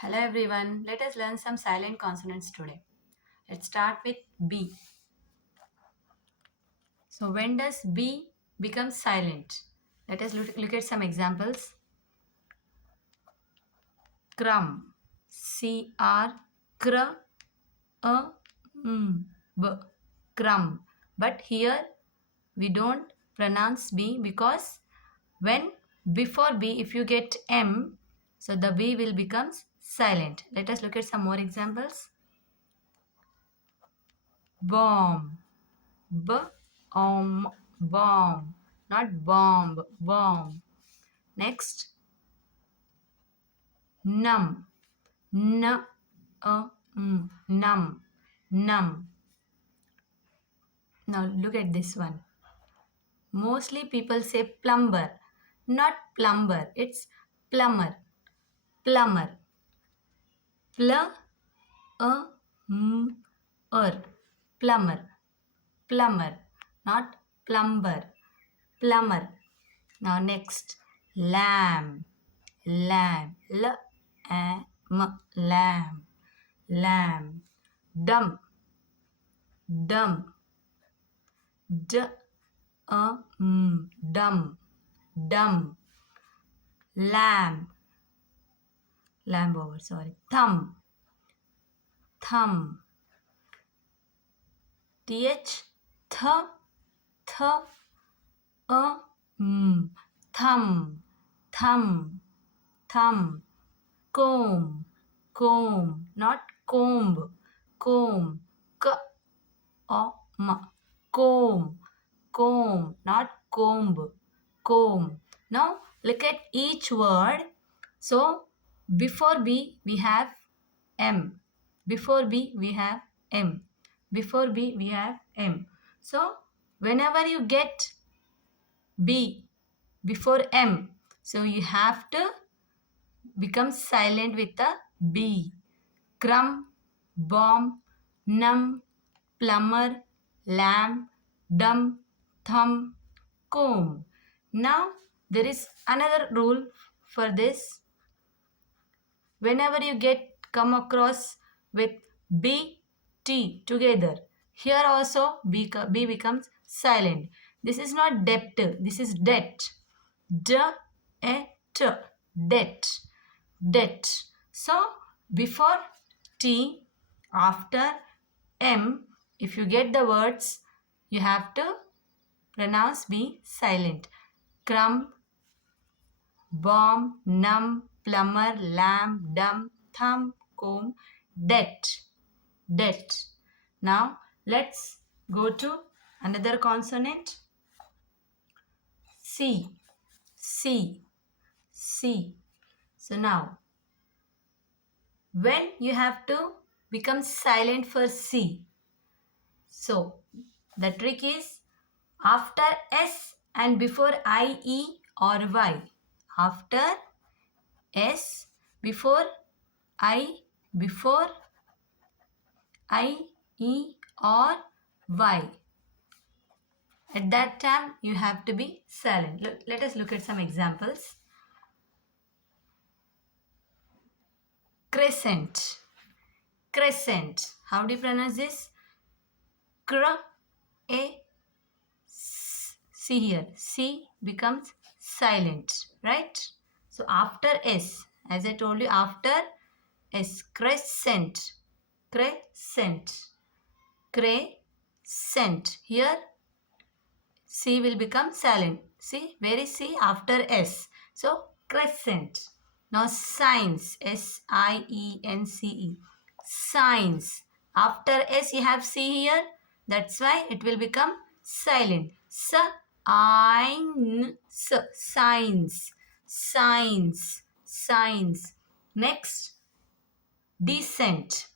Hello everyone, let us learn some silent consonants today. Let's start with B. So when does B become silent? Let us look at some examples. Crumb. C-R, cr, a, b. Crumb. But here we don't pronounce B because when before B if you get M, so the B will become silent. Let us look at some more examples. Bomb. Bomb, not bomb, bomb. Next, numb, numb, numb. Now look at this one. Mostly people say plumber, not plumber. It's plumber, plumber. Plumber, plumber, not plumber, plumber. Now next, lamb, lamb, lamb, lamb. Dumb, dumb, dumb, dumb. Lamb, lamb over, sorry. Thumb, thumb. Th, th, thumb, thumb, thumb. Comb, comb, not comb, comb. Comb, comb, not comb, comb. Now look at each word. So before B we have M. Before B we have M. Before B we have M. So whenever you get B before M, so you have to become silent with the B. Crumb, bomb, numb, plumber, lamb, dumb, thumb, comb. Now there is another rule for this. Whenever you come across with B, T together, here also B becomes silent. This is not debt, this is debt. Debt, debt. So before T, after M, if you get the words, you have to pronounce B silent. Crumb, bomb, numb, plumber, lamb, dumb, thumb, comb, debt, debt. Now let's go to another consonant. C, C, C. So now when you have to become silent for C, so the trick is after S and before I, E or Y. After S, before I, E or Y. At that time you have to be silent. Let us look at some examples. Crescent, crescent. How do you pronounce this? See here, C becomes silent, right? So after S, as I told you, after S, crescent, crescent, crescent. Here C will become silent. See, where is C? After S. So crescent. Now science, S-I-E-N-C-E. Science. After S you have C here. That's why it will become silent. Science, science, science. Next, descent,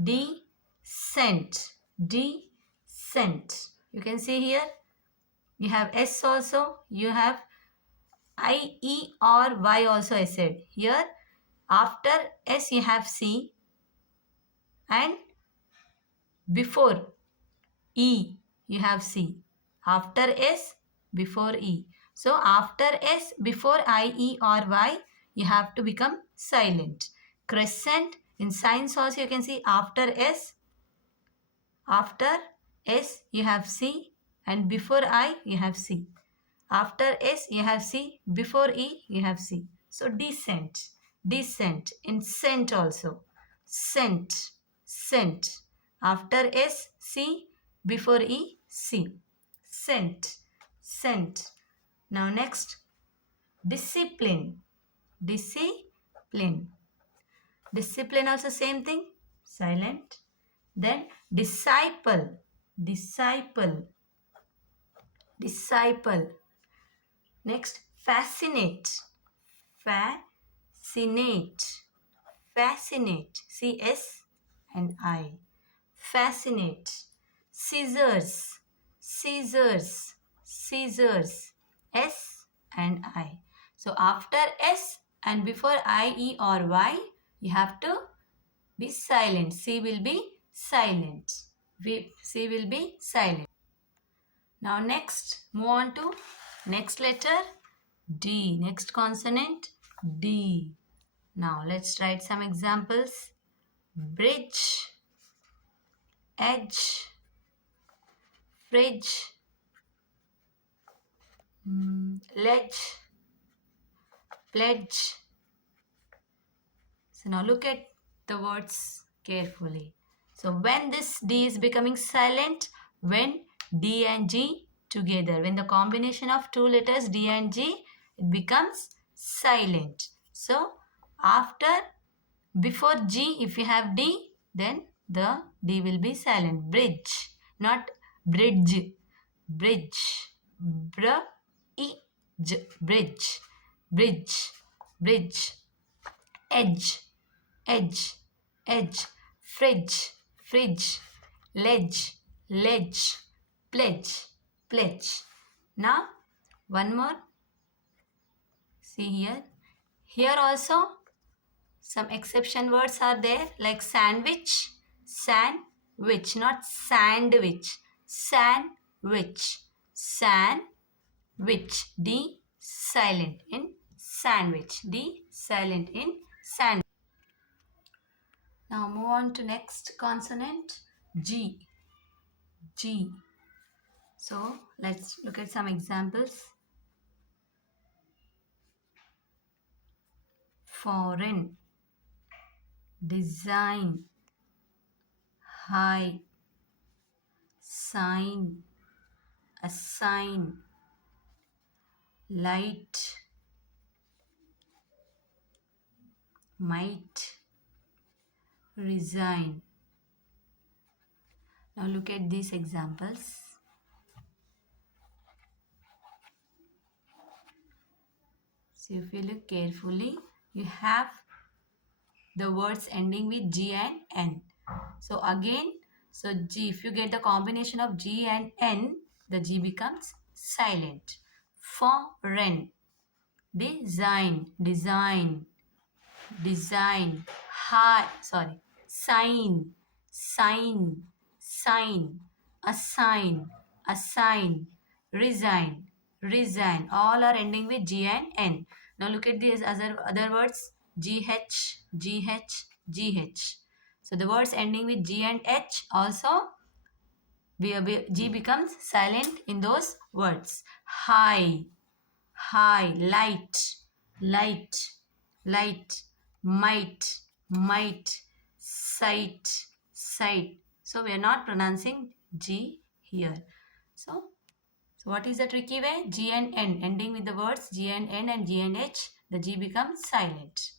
descent, descent. You can see here, you have S also, you have I, E or Y also I said. Here, after S you have C and before E you have C. After S, before E. So after S, before I, E or Y, you have to become silent. crescent. In science also you can see after S you have C, and before I you have C. After S you have C, before E you have C. So descent, descent. In scent also, scent, scent. After S C, before E C. Scent, scent. Now next, discipline, discipline. Discipline also same thing, silent. Then disciple, disciple, disciple. Next, fascinate, fascinate, fascinate. C-S and I. Fascinate. Scissors, scissors, scissors. S and I. So after S and before I, E or Y, you have to be silent. C will be silent. C will be silent. Now next, move on to next letter D. Next consonant D. Now let's write some examples. Bridge, edge, fridge, ledge, pledge. So now look at the words carefully. So when this D is becoming silent, when D and G together, when the combination of two letters D and G, it becomes silent. So after, before G, if you have D, then the D will be silent. Bridge, not bridge. Bridge. Bridge. Bridge. Bridge. Edge, edge, edge. Fridge, fridge. Ledge, ledge. Pledge, pledge. Now, one more. See here. Here also, some exception words are there like sandwich, sandwich, not sandwich. Sandwich, sandwich. D silent in sandwich. D silent in sandwich. Now move on to next consonant G. G. So let's look at some examples. Foreign, design, high, sign, assign, light, might, resign. Now look at these examples. So if you look carefully, you have the words ending with G and N. So again, so G, if you get the combination of G and N, the G becomes silent. Foreign, design, design, design, high, sorry, sign, sign, sign, assign, assign, resign, resign. All are ending with G and N. Now look at these other words. GH, GH, GH. So the words ending with G and H also, G becomes silent in those words. High, high, light, light, light, might, might, sight, sight. So we are not pronouncing G here. So what is the tricky way? G and N, ending with the words G and N and G and H, the G becomes silent.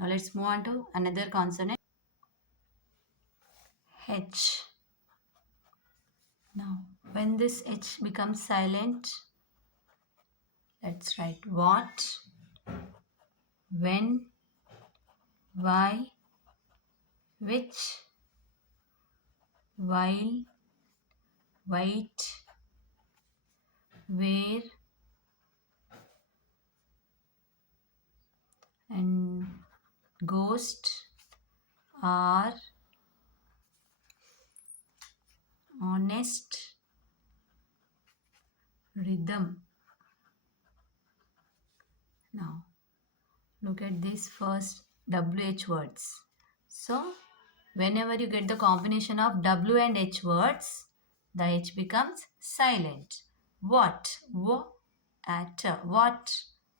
Now let's move on to another consonant. H. Now when this H becomes silent, let's write what, when, why, which, while, white, where, and ghost, are, honest, rhythm. Now look at this first WH words. So whenever you get the combination of W and H words, the H becomes silent. What? W at what?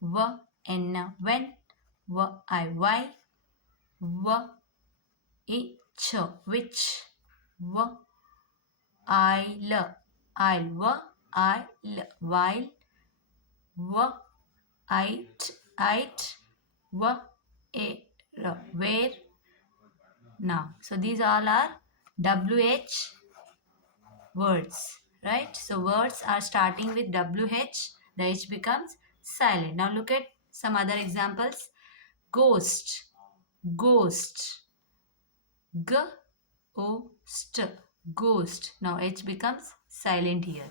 W n when? W I why? W I ch which? W I l I w I l while? W it w a r where? Now. So these all are WH words, right? So words are starting with WH, the H becomes silent. Now look at some other examples. Ghost, ghost, G O st, ghost. Now H becomes silent here.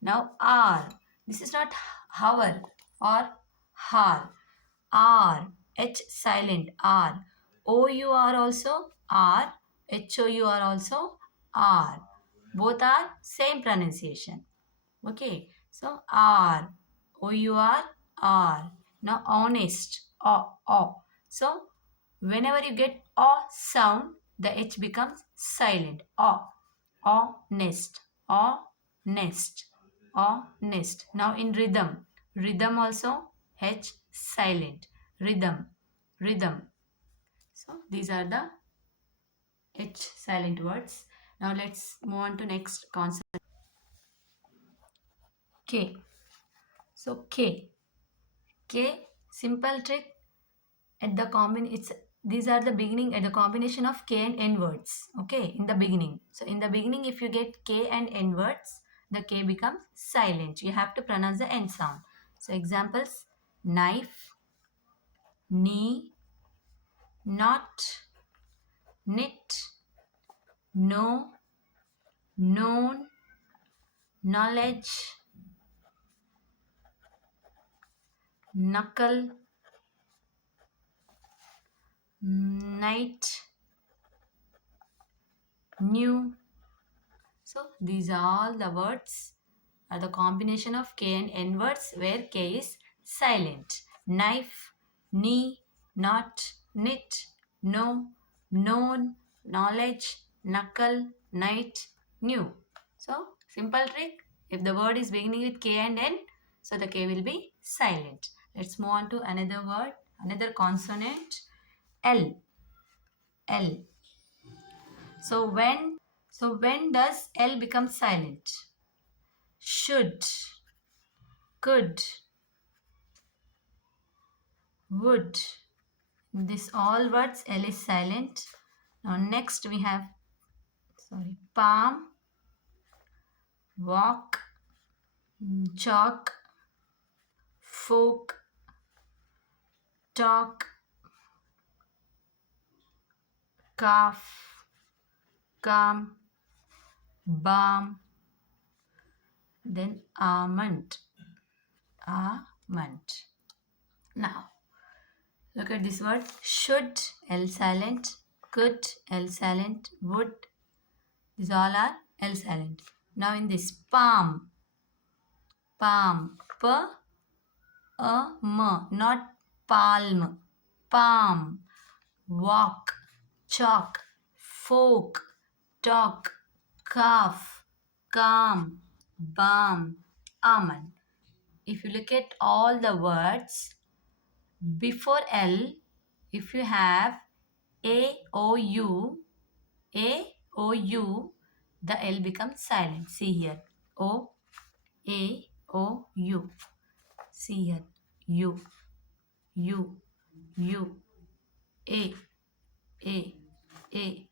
Now R, this is not hour or har. R, H silent, R. OUR also R, HOUR also R. Both are same pronunciation. Okay, so R, OUR, R. Now honest, O. So whenever you get O sound, the H becomes silent. Honest, honest, honest. Now in rhythm, rhythm also H silent. Rhythm, rhythm. So these are the H silent words. Now let's move on to next concept. K. So K, simple trick at the it's these are the beginning at the combination of K and N words. Okay, in the beginning. So in the beginning, if you get K and N words, the K becomes silent. You have to pronounce the N sound. So examples: knife, knee, not, knit, know, known, knowledge, knuckle, night, new. So these are all the words are the combination of K and N words where K is silent. Knife, knee, not, knit, know, known, knowledge, knuckle, night, new. So simple trick. If the word is beginning with K and N, so the K will be silent. Let's move on to another word, another consonant, L. L. So when does L become silent? Should, could, would. This all words L is silent. Now next we have palm, walk, chalk, folk, talk, calf, calm, balm, then almond. Almond. Now look at this word. Should, L silent. Could, L silent. Would, these all are L silent. Now in this palm, palm, P, A, M, not palm, palm, walk, chalk, folk, talk, calf, calm, balm, almond. If you look at all the words, before L, if you have A, O, U, the L becomes silent. See here. O, A, O, U. See here. U, A, A, A,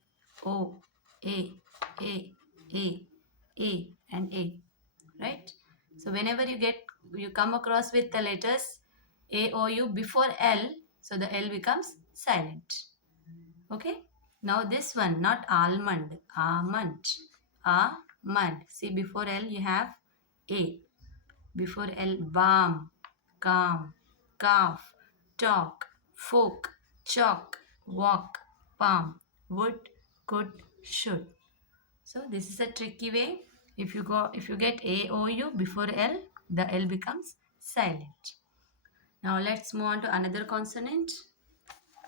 O, A, and A. Right? So whenever you come across with the letters A, O, U before L, so the L becomes silent. Okay? Now this one, not almond, almond, almond. See, before L you have A. Before L, balm, calm, calf, talk, folk, chalk, walk, palm, would, could, should. So this is a tricky way. If you get A, O, U before L, the L becomes silent. Now let's move on to another consonant.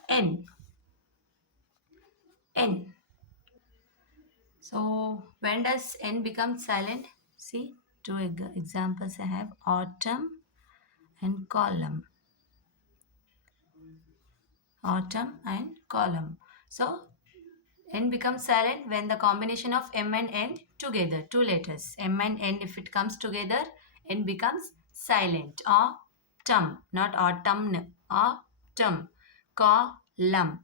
N. N. So when does N become silent? See, two examples I have, autumn and column. Autumn and column. So N becomes silent when the combination of M and N together, two letters. M and N, if it comes together, N becomes silent. Autumn, not autumn. Autumn. Column.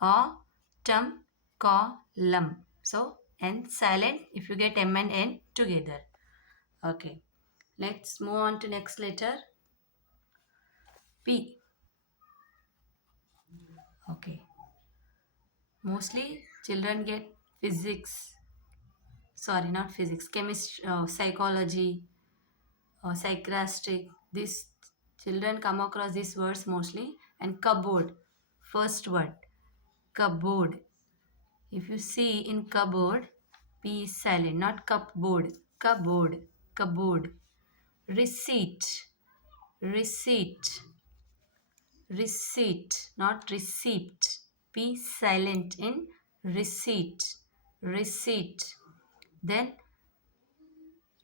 Autumn. Column. So N silent if you get M and N together. Okay. Let's move on to next letter. P. Okay. Mostly children get physics. Sorry, not physics. Chemistry, psychology, psychiatric. These children come across these words mostly. And cupboard. First word. Cupboard. If you see in cupboard, P is silent, not cupboard. Cupboard. Cupboard. Receipt. Receipt. Receipt, not receipt. P silent in receipt. Receipt. Then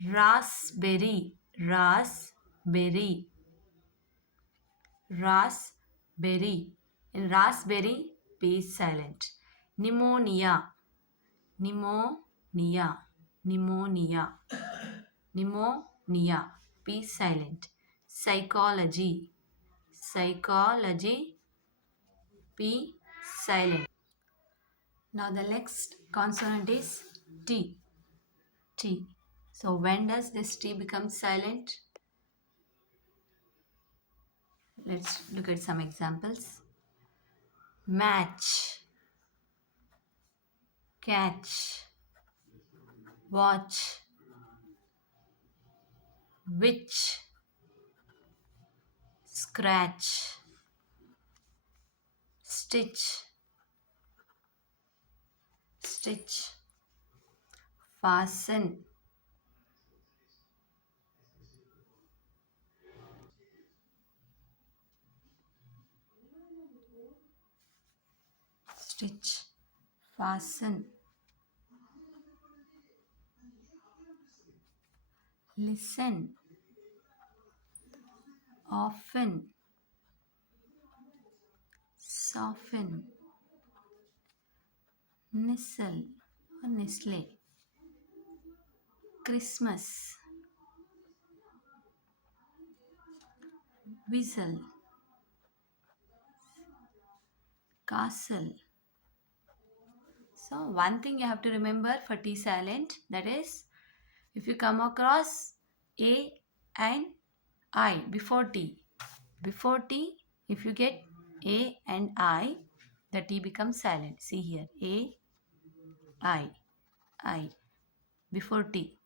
raspberry. Raspberry. Raspberry. In raspberry, P is silent. Pneumonia. Pneumonia. Pneumonia. Pneumonia. P silent. Psychology. Psychology. P silent. Now the next consonant is T. T. So when does this T become silent? Let's look at some examples. Match. Catch. Watch. Witch. Scratch. Stitch. Stitch. Fasten. Stitch. Fasten. Listen. Often. Soften. Nistle or Nestle. Christmas. Whistle. Castle. So one thing you have to remember for T silent, that is, if you come across A and I before T, if you get A and I, the T becomes silent. See here, A, I, before T.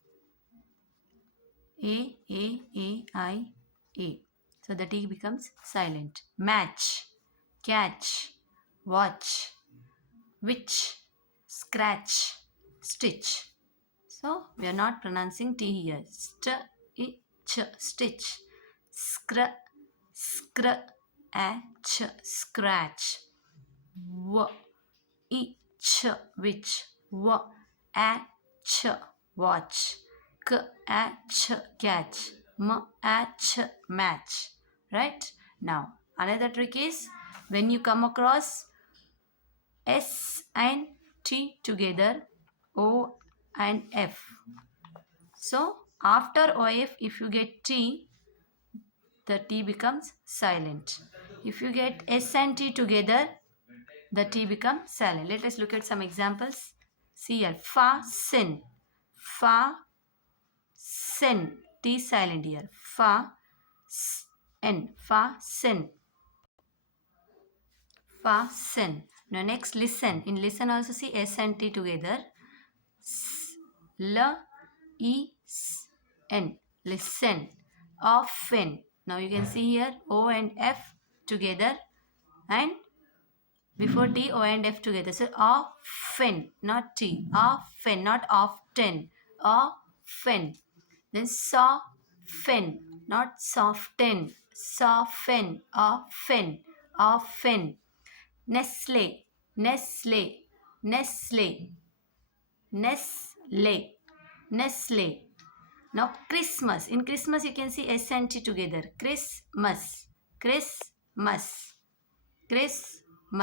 I, A. So the T becomes silent. Match, catch, watch, witch, scratch, stitch. So we are not pronouncing T here. Stitch. Scratch, scratch. Which. Watch. Catch. Match. Right? Now, another trick is when you come across S and T together, O and F. So after OF, if you get T, the T becomes silent. If you get S and T together, the T becomes silent. Let us look at some examples. See here, fasten. Fasten. T silent here. Fasten. Fasten. Now next, listen. In listen also see S and T together. L-E-S-N. Listen. Often. Now you can see here O and F together and before T, O and F together. So often, not T. Often, not often. Often. Then soften, not soften. Soften. Often. Often. Nestle, Nestle, Nestle, Nestle, Nestle. Now Christmas. In Christmas you can see S and T together. Christmas, Christmas, Christmas.